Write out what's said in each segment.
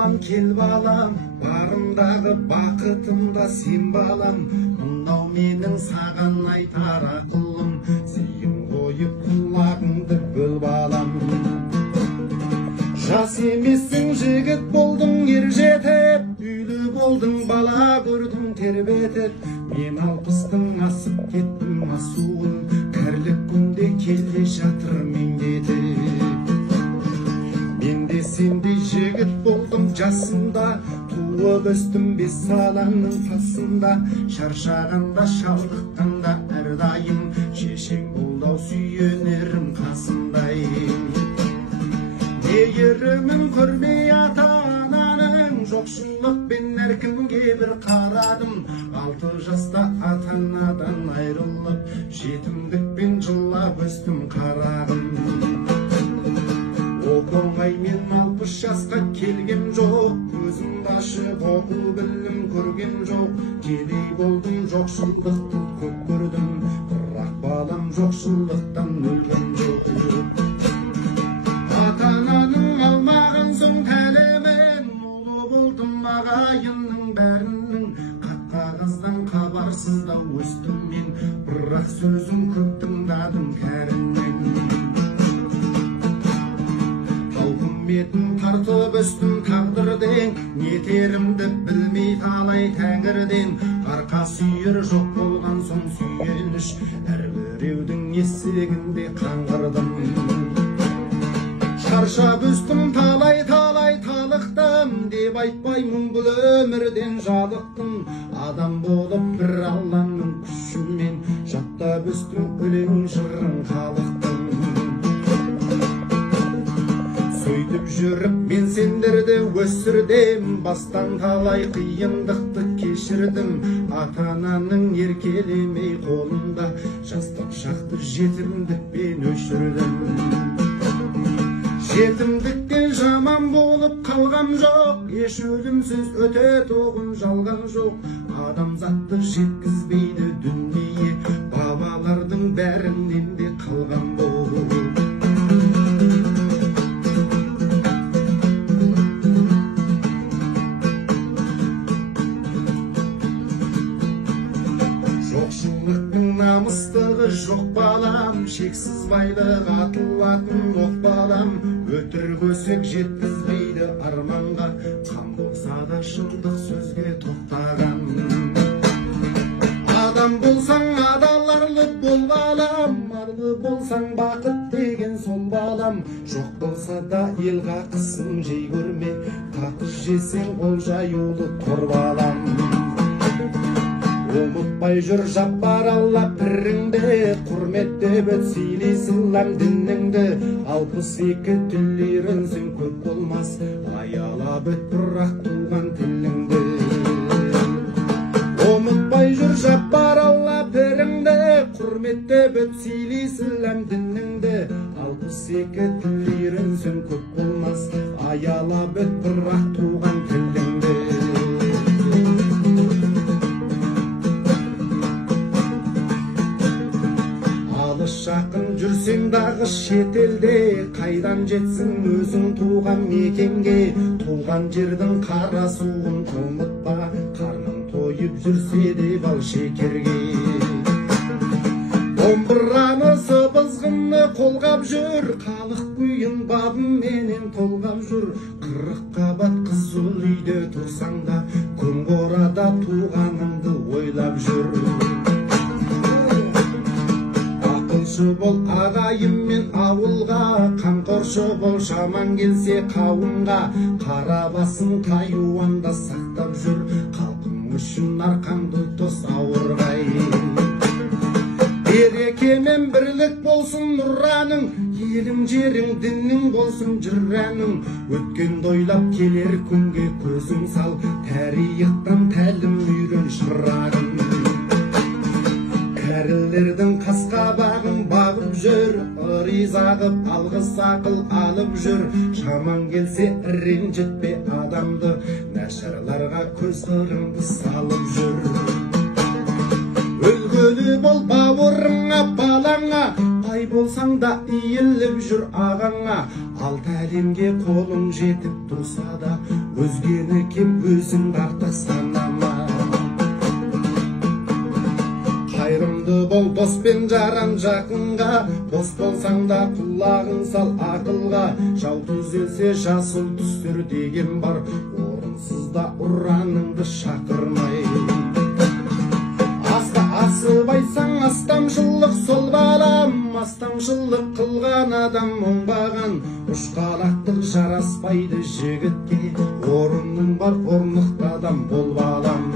балам, кел балам, барымдағы бақытымда сен балам. Мынау менің саған айтар ақылым, зейін қойып құлағыңды бөл балам. Жас емессің, жігіт болдың, ер жетіп, үйлі болдың, бала көрдің, тербетіп. Мен алпыстың асып кеттім асуын, кәрлік күнде келе жатыр меңдетіп. Мен де сендей жігіт болдым жасымда, туып өстім бес саланың тасында. Шаршағанда, шалдыққанда әрдайым, шешең болды ау сүйенерім қасымдай. Мейірімін көрмей ата-ананың, жоқшылықпен әркімге бір қарадым. 6 жаста ата-анадан айрылып, жетімдікпен жылап өстім қарағым. Оп-оңай мен 60 жасқа келгем жоқ, көзімді ашып оқу білім көрген жоқ. Кедей болдым, жоқшылықты көп көрдім, бірақ балам жоқшылықтан өлген жоқ. Ата-ананың алмаған соң тәлімін, ұлы болдым ағайынның бәрінің. Қағаздан хабарсызда өстім мен, бірақ сөзін көп тыңдадым кәрімнен. Тауқыметін тартып өстім тағдырден, нетерімді білмей талай тәңірден. Арқа сүйер жоқ болған соң сүйеніш, әрбіреудің есігінде қаңғырдым. Шаршап өстім талай-талай талықтым, деп айтпаймын бұл өмірден жалықтым. Адам болып бір Алланың күшімен, жаттап өстім өлең жырын халықтым. Сөйтіп жүріп мен сендерді өсірдім, бастан талай қиындықты кешірдім. Ата-ананың еркелемей қолында, жастық шақты жетімдікпен өшірдім. Жетімдіктен жаман болып қалғам жоқ, еш өлімсіз өтетұғын жалған жоқ. Адамзатты жеткізбейді дүние, бабалардың бәрінен де қалған бол. Жоқшылықтың намыстығы жоқ балам, шексіз байлық атылатын оқ балам. Өтірік өсек жеткізбейді арманға, қан болса да шындық сөзге тоқтаған. Адам болсаң адаларлы бол балам, арлы болсаң бақыт деген сол балам. Жоқ болса да ел қақысын жей көрме, қақыс жесең ол жаюлы қор балам. Ұмытпай жүр жаппар Алла піріңді, құрметтеп өт сыйлай сылам дініңді. 62 тілерінсің көп болмас, аялап өт бірақ туған тіліңді. Ұмытпай жүр жаппар Алла піріңді, құрметтеп өт сыйлай сылам дініңді. 62 тілерінсің көп болмас, аялап өт бірақ туған тіліңді. Жақын жүрсең дағы шетелде, қайдан жетсің өзің туған мекенге. Туған жердің қара суын ұмытпа, қарның тойып жүрсе де бал шекерге. Домбыраны сыбызғыны қолғап жүр, халық күйін бабыменен толғап жүр. 40 қабат қызыл үйде тұрсаң да, күн қорада туғаныңды ойлап жүр. Бол ағайыммен ауылға, қамқоршы бол шаман келсе қауымға. Қара басын қаюанда сақтап жүр, халқым үшін арқаңды тос ауырғай. Берекемен бірлік болсын нұраның, елің жерің діннің болсын жырраның. Өткен дойлап келер күнге көзің сал, тарихтан тәлім үйрен шырағым. Кәрілердің қасқабағын бағып жүр, ризағып алғыс ақыл алып жүр. Шаман келсе ренжітпе адамды, нашарларға көз қырыңды салып жүр. Өлгөлі бол бауырыңа балаңа, бай болсаң да иіліп жүр ағаңа. Алты әлемге қолың жетіп тұрса да, өзгені кем өзіңді артық санама. Қайырымды бол дос пен жаран жақынға, бос болсаң да құлағың сал ақылға. Жау түзелсе жасыл түстер деген бар, орынсыз да ұраныңды шақырмай. Аста асыбайсаң астамшылық сол балам, астамшылық қылған адам оңбаған. Ұшқалақтық жараспайды жігітке, орының бар орнықты адам бол балам.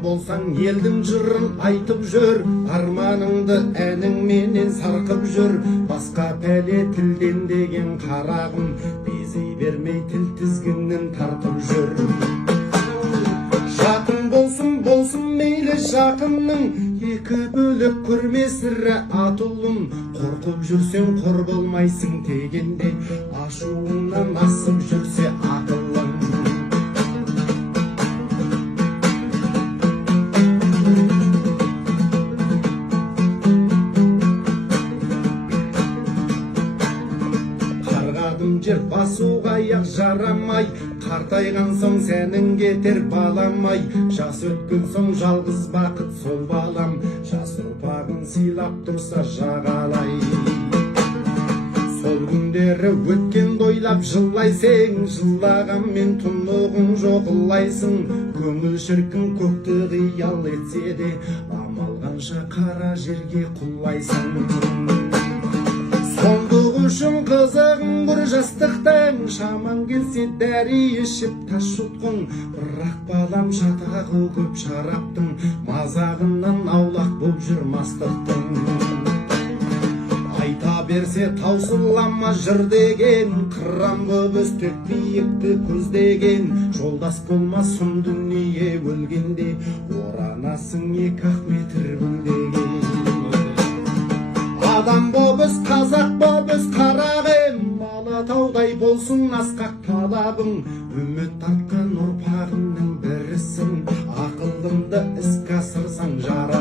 Болсаң елдің жырын айтып жүр, арманыңды әніңменен сарқып жүр. Басқа пәле тілден деген қарағым, безей бермей тіл тізгіннен тартып жүр. Жақын болсын болсын мейлі жақынның, екі бөлік көрмесірі атұлын. Қорқып жүрсең қор болмайсың дегенде, ашуыңнан асып жүрсе ақылың. Жер басуға аяқ жарамай, қартайған соң сәнің кетер баламай. Жас өткен соң жалғыз бақыт сол балам, жас ұрпағын сыйлап тұрса жағалай. Сол күндері өткен дойлап жылайсың, жылағанмен тұнығың жоғылайсың. Көңіл шіркін көкті қиял етсе де, амал қанша қара жерге құлайсың. Сондық үшін қызығың бір жастықтың, шаман келсе дәрі ішіп тас жұтқың. Бірақ балам шатағы көп шараптың, мазағынан аулақ болып жүр мастықтың. Айта берсе таусылама жыр деген, қыран көп өстек биікті көздеген. Жолдас болмас сұм дүние өлгенде, оранасың екі ақ метр гүлдеген. Адам бобыз, қазақ бобыз, қарағым, Алатаудай болсын асқақ талабың. Үміт артқан ұрпағымның бірісің, ақылымды іске асырсаң жара.